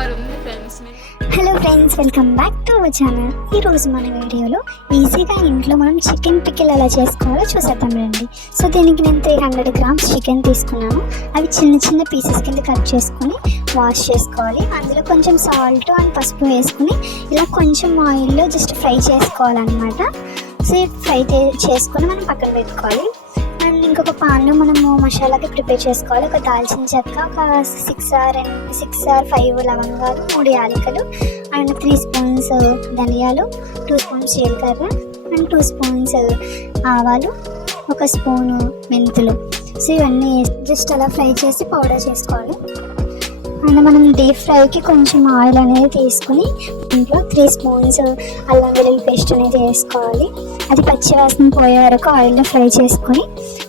Super ఉంది friends hello friends welcome back to our channel ఈరోజు మన వీడియోలో ఈజీగా ఇంట్లో మనం చికెన్ పికిల్ ఎలా చేసుకోవాలో చూసేద్దాం రండి. సో దీనికి నేను త్రీ హండ్రెడ్ గ్రామ్స్ చికెన్ తీసుకున్నాను. అవి చిన్న చిన్న పీసెస్ కింద కట్ చేసుకొని వాష్ చేసుకోవాలి. అందులో కొంచెం సాల్ట్ అండ్ పసుపు వేసుకుని ఇలా కొంచెం ఆయిల్లో జస్ట్ ఫ్రై చేసుకోవాలన్నమాట. సో ఫ్రై చేసుకొని మనం పక్కన పెట్టుకోవాలి. ఇంకొక పాన్లో మనము మసాలాకి ప్రిపేర్ చేసుకోవాలి. ఒక దాల్చిన చెక్క ఒక six or six or five లవంగాలు మూడు యాలకులు అండ్ త్రీ స్పూన్స్ ధనియాలు టూ స్పూన్స్ జీలకర్ర అండ్ టూ స్పూన్స్ ఆవాలు ఒక స్పూను మెంతులు. సో ఇవన్నీ జస్ట్ అలా ఫ్రై చేసి పౌడర్ చేసుకోవాలి. అండ్ మనం డీప్ ఫ్రైకి కొంచెం ఆయిల్ అనేది తీసుకుని ఇంట్లో త్రీ స్పూన్స్ అల్లం వెల్లుల్లి పేస్ట్ అనేది వేసుకోవాలి. అది పచ్చి వాసన పోయే వరకు ఆయిల్లో ఫ్రై చేసుకొని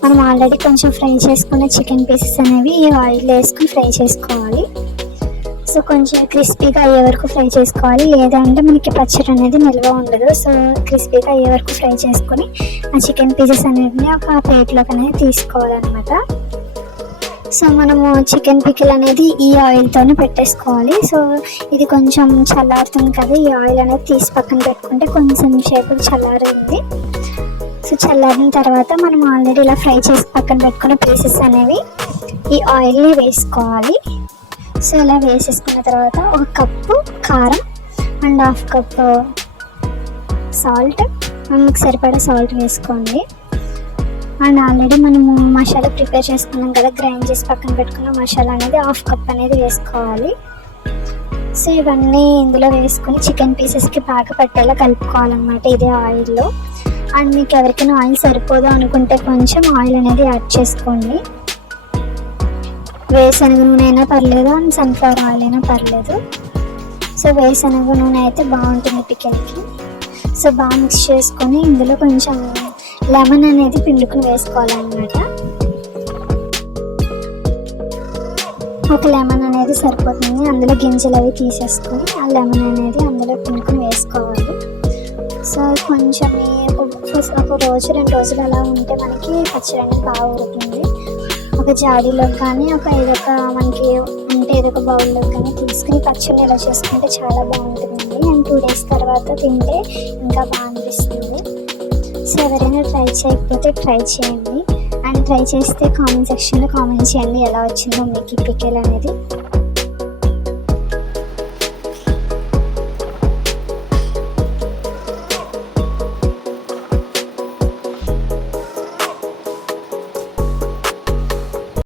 మనం ఆల్రెడీ కొంచెం ఫ్రై చేసుకున్న చికెన్ పీసెస్ అనేవి ఈ ఆయిల్లో వేసుకుని ఫ్రై చేసుకోవాలి. సో కొంచెం క్రిస్పీగా అయ్యే వరకు ఫ్రై చేసుకోవాలి. లేదంటే మనకి పచ్చడి అనేది నిల్వ ఉండదు. సో క్రిస్పీగా అయ్యే వరకు ఫ్రై చేసుకొని ఆ చికెన్ పీసెస్ అనేవి ఒక ప్లేట్లోకి అనేది తీసుకోవాలన్నమాట. సో మనము చికెన్ పికిల్ అనేది ఈ ఆయిల్తోనే పెట్టేసుకోవాలి. సో ఇది కొంచెం చల్లారుతుంది కదా ఈ ఆయిల్ అనేది తీసి పక్కన పెట్టుకుంటే కొంచెం సేపు చల్లారింది. సో చల్లారిన తర్వాత మనం ఆల్రెడీ ఇలా ఫ్రై చేసి పక్కన పెట్టుకున్న పీసెస్ అనేవి ఈ ఆయిల్ని వేసుకోవాలి. సో ఇలా వేసేసుకున్న తర్వాత ఒక కప్పు కారం అండ్ హాఫ్ కప్ సాల్ట్ మనకు సరిపడా సాల్ట్ వేసుకోండి. అండ్ ఆల్రెడీ మనము మసాలా ప్రిపేర్ చేసుకున్నాం కదా గ్రైండ్ చేసి పక్కన పెట్టుకున్న మసాలా అనేది హాఫ్ కప్ అనేది వేసుకోవాలి. సో ఇవన్నీ ఇందులో వేసుకొని చికెన్ పీసెస్కి బాగా పట్టేలా కలుపుకోవాలన్నమాట ఇదే ఆయిల్లో అండ్ మీకు ఎవరికైనా ఆయిల్ సరిపోదు అనుకుంటే కొంచెం ఆయిల్ అనేది యాడ్ చేసుకోండి. వేసనగ నూనె అయినా పర్లేదు అండ్ సన్ఫ్లవర్ ఆయిల్ అయినా పర్లేదు. సో వేసనగ నూనె అయితే బాగుంటుంది పికెన్కి సో బాగా మిక్స్ చేసుకొని ఇందులో కొంచెం లెమన్ అనేది పిండుకుని వేసుకోవాలన్నమాట. ఒక లెమన్ అనేది సరిపోతుంది. అందులో గింజలు అవి తీసేసుకొని ఆ లెమన్ అనేది అందులో పిండుకుని వేసుకోవాలి. సో కొంచెం ఒక రోజు రెండు రోజులు అలా ఉంటే మనకి పచ్చడి అనేది బాగా ఉడుతుంది ఒక జాడీలో కానీ ఒక ఏదొక మనకి అంటే ఏదొక బౌల్లో కానీ తీసుకుని పచ్చడి ఎలా చేసుకుంటే చాలా బాగుంటుందండి. అండ్ టూ డేస్ తర్వాత తింటే ఇంకా బాగా అనిపిస్తుంది. సో ఎవరైనా ట్రై చేయకపోతే ట్రై చేయండి. అండ్ ట్రై చేస్తే కామెంట్ సెక్షన్లో కామెంట్ చేయండి ఎలా వచ్చిందో మీకు పికెల్ అనేది.